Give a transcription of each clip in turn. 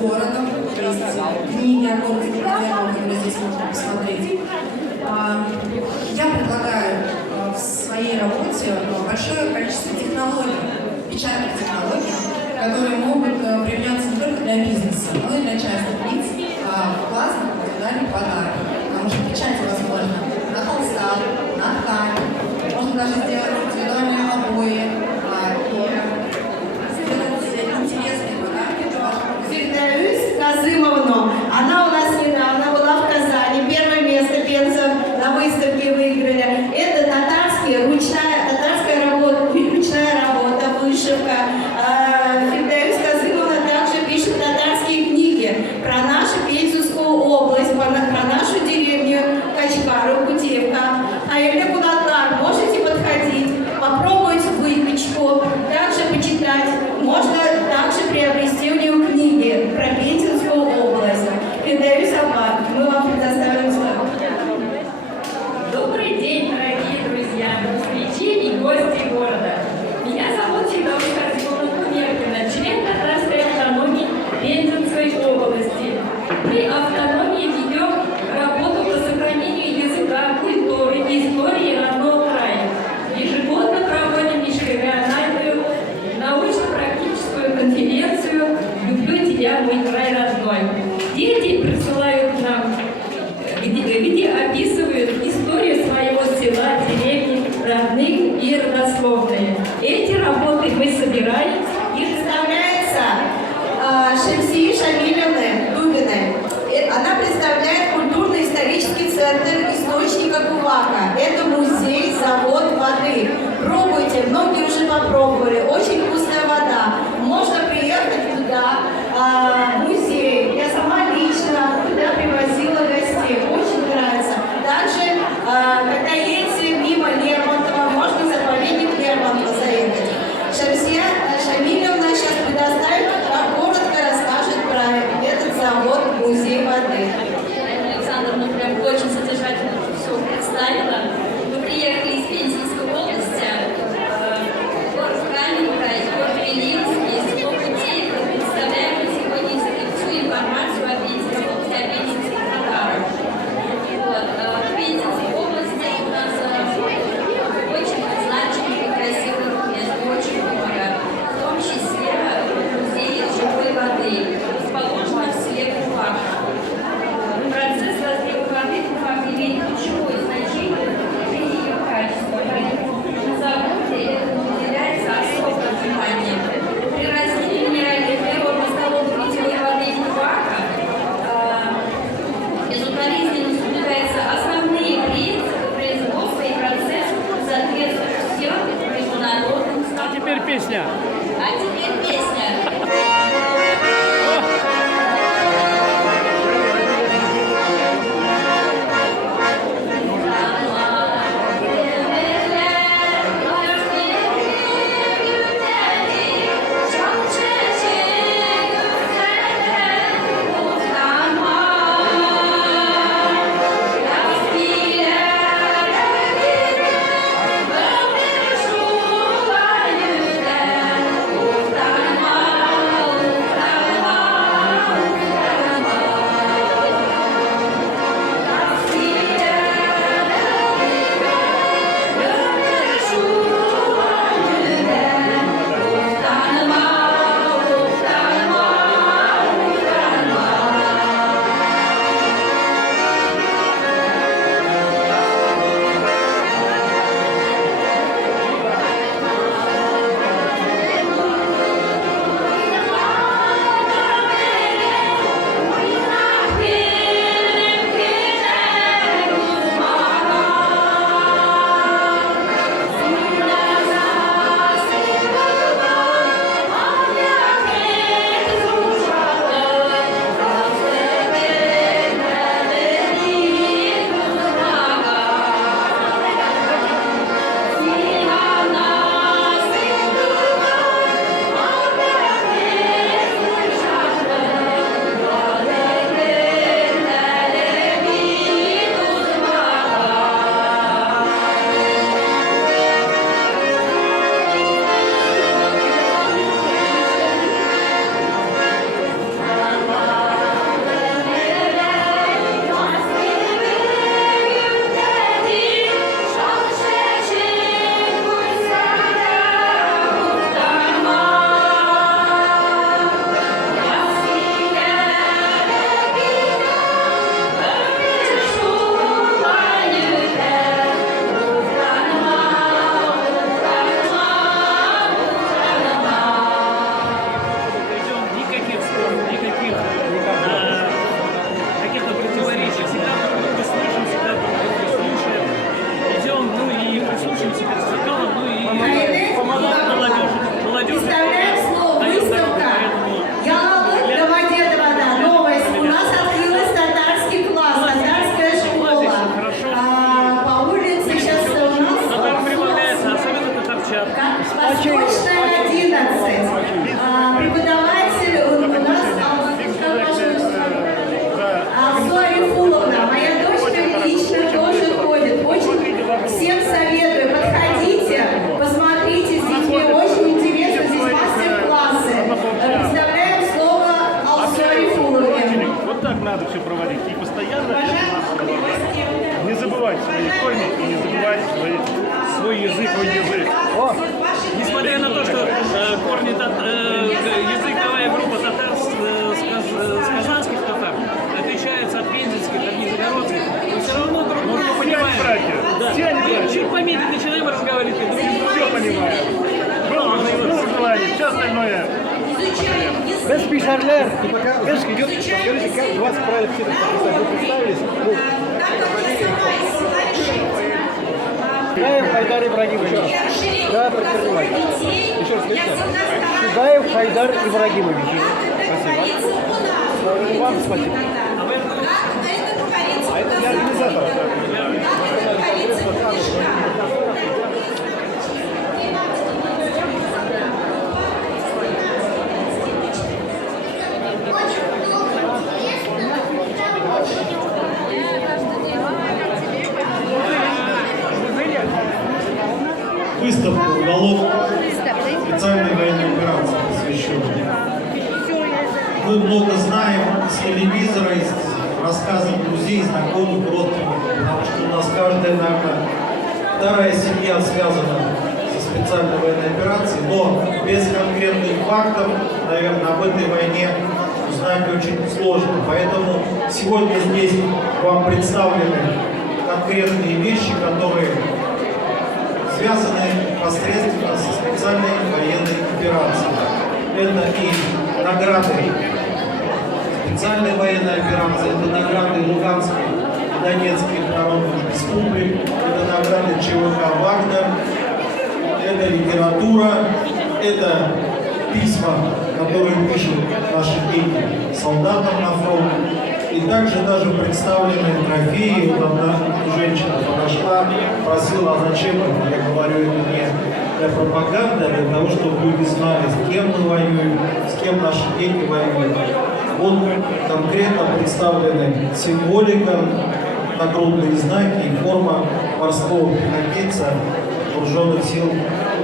городом, есть книги о городе, которые здесь можно посмотреть. Я предлагаю в своей работе большое количество технологий, печатных технологий, которые могут применяться не только для бизнеса, но и для частных лиц в классных индивидуальных подарках. Потому что печать возможно на холстах, на ткани, можно даже сделать индивидуальные обои, интересные подарки для вашего Фирдаус Казымовну. Она у нас недавно была в Казани, первое место Пенза на выставке выиграли. Это татарская работа, вышивка. Фирдаус Казымовна также пишет татарские книги про нашу Пензенскую область, про нашу деревню Качкару, Кутевка. Аэля Кунатлар, можете подходить, попробовать выпечку, также почитать. Можно также приобрести у нее книги про Пензенскую область. Передаю собак. Мы вам предоставим слово. Добрый день, дорогие друзья, москвичи и гости города. Меня зовут Фирдаус Казымовна, член татарской автономии Пензенской области. При автономии ведем работу по сохранению языка, культуры и истории родного края. Ежегодно проводим межрегиональную научно-практическую конференцию «Люблю тебя, мой край родной». Дети присылают нам, где описывают историю своего села, деревни, родных и родословные. Эти работы мы собираем И представляется Шемсии Шамилевны Дубиной. Она представляет культурно-исторический центр источника Кувака. Это музей, завод воды. Пробуйте, многие уже попробовали. Очень вкусная вода. Можно приехать туда, музей. Я сама лично туда привозила гостей. Очень нравится. Также, когда едете мимо Лермонтова, можно в заповедник Лермонтова заехать. Шамсия Шамилевна сейчас предоставит, коротко расскажет про этот завод, музей воды. Александровна прям очень содержательно все представила. Мы приехали из Пензенской области, город Каменный край, город Вилинский, село Кутейка. Представляем мы сегодня всю информацию о Пензенской области, о пензенских татарах. В Пензенской области у нас очень значимые и красивые места, очень много. В том числе музей живой воды, расположенный в селе Кувак. Процесс разлива воды в Кувак имеет ключевое значение надо все проводить. И постоянно не забывать свои корни и не забывать свой язык, свой язык. Несмотря на то, что языковая группа татар с казанских татар отличается от пензенских, от нижегородских, но все равно друг друга понимаем. Да. Все они братья. Чуть помедленнее начинаем разговаривать, и друг друга Все понимаем. Было желание, все остальное. Без пишарлер. Конечно, идет, скажите, как 20 правильных цифр вы представились? Шугаев Хайдар Ибрагимович. Да, предприниматель. Еще раз скажите. Шугаев Хайдар Ибрагимович. Спасибо. Вам спасибо. А это для организатора. Выставку уголок специальной военной операции посвященной. Мы много знаем с телевизора, из рассказов друзей, знакомых, родственников, потому что у нас каждая, наверное, вторая семья связана со специальной военной операцией, но без конкретных фактов, наверное, об этой войне узнать очень сложно. Поэтому сегодня здесь вам представлены конкретные вещи, которые связаны непосредственно со специальной военной операцией. Это и награды специальной военной операции, это награды Луганской и Донецких народных республик, это награды ЧВК «Вагнер», это литература, это письма, которые пишут наши дети солдатам на фронт. И также даже представлены трофеи. Вот одна женщина подошла, спросила, а зачем это? Я говорю, это не для пропаганды, а для того, чтобы люди знали, с кем мы воюем, с кем наши дети воюют. Вот конкретно представлены символика, нагрудные знаки и форма морского пехотинца вооруженных сил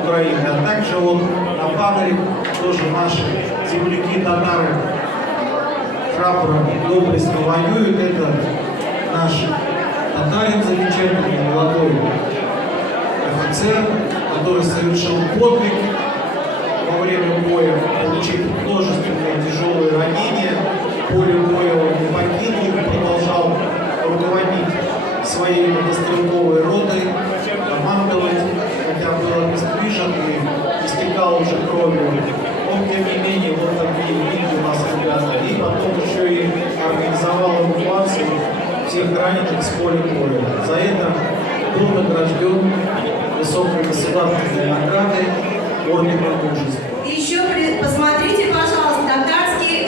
Украины. А также вот на баннере тоже наши земляки-татары прапором доблестно воюют. Это наш татарин замечательный, молодой офицер, который совершил подвиг во время боя, получив множественные тяжелые ранения. Поле боя он не покинул, продолжал руководить своей мотострелковой ротой, командовать, хотя был обездвижен и истекал уже кровью. Но, тем не менее, вот такие видео у нас ребята. И потом еще и организовал эвакуацию всех раненых с поля боя. За это был награжден высокой государственной наградой ордена мужества. Еще посмотрите, пожалуйста, татарские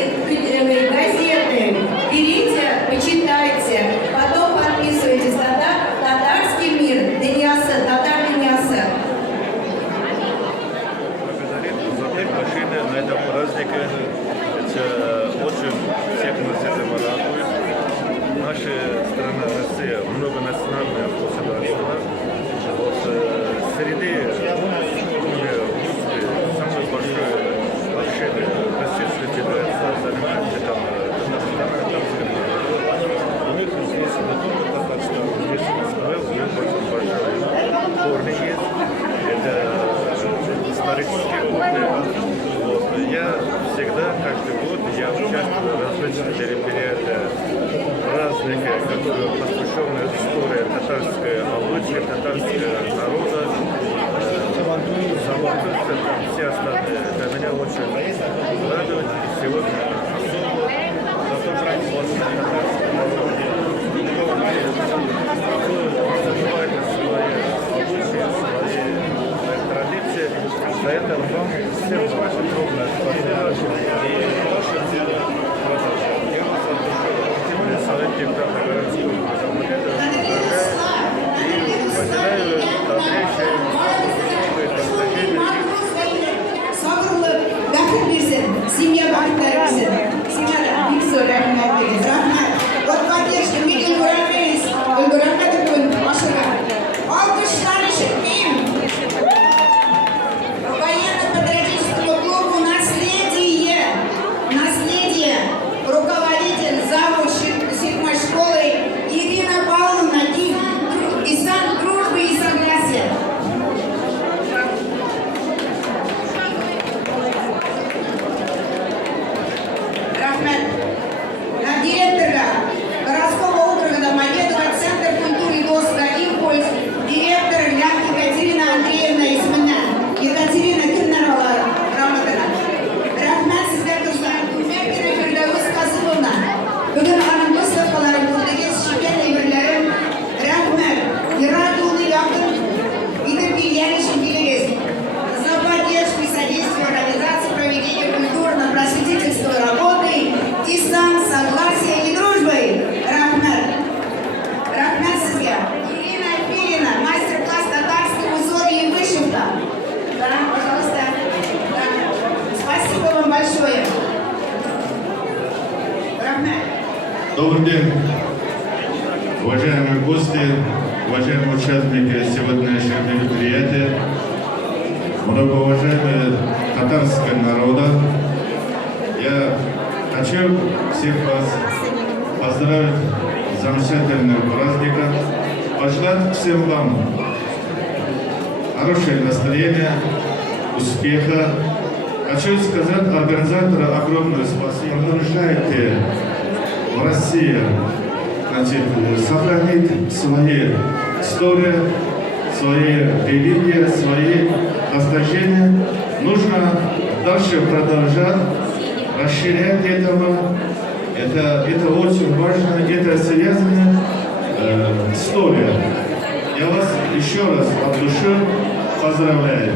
газеты. Берите, почитайте, потом подписывайтесь. Татарский мир, татар Денисов. Благодарим за приглашение на этом празднике. Это очень всех нас этого радует. Наша страна Россия многонациональное государство. Вот, среди самое большое отношение Российской Федерации занимается там Татарском. У них здесь не только Татарстан, здесь Израиль, у них очень большой корни есть. Это исторические корни. Вот. Я всегда, каждый год, я участвую в различных мероприятиях, праздниках, которые посвящены истории татарской обычаи, татарского народа. Самотужцы, там все остальные. Это меня очень радует. И сегодня особо за то, что вот татарский народ забывает свои обычаи, свои традиции. За это вам всем огромное спасибо. И ваше дело продолжать. Я вас от души представитель городского комитета поздравляю и выделяю Рахмет. Директора городского округа Домодедово, Центр культуры ДОСКа «Импульс», директор Екатерина Андреевна Исмина, Екатерина Кирнарова Рамадана. Рахмет sizler dostlar. Ümmetine Firdevs Kasımовна. Bugün hanım dostlarım buradaki şirket emirlerim. Rahmet. Yaratıldı yakın. Gidip geleni şimdilik. За поддержку и содействие организации проведения культурно-просветительской работы, дистанц, согласия и дружбы. Рахмет. Рахмет sizге. Ирина Филина, мастер-класс татарского узорья и вышивка. Да, пожалуйста. Да. Спасибо вам большое. Рахмет. Добрый день, уважаемые гости, уважаемые участники сегодняшнего мероприятия, многоуважаемые татарского народа. Я хочу всех вас поздравить с замечательным праздником, пожелать всем вам хорошее настроение, успеха. Хочу сказать организатору огромное спасибо. Продолжайте в России, значит, сохранить свои истории, свои религии, свои достижения. Нужно дальше продолжать, расширять этого. Это очень важно, это связанная история. Я вас еще раз от души поздравляю.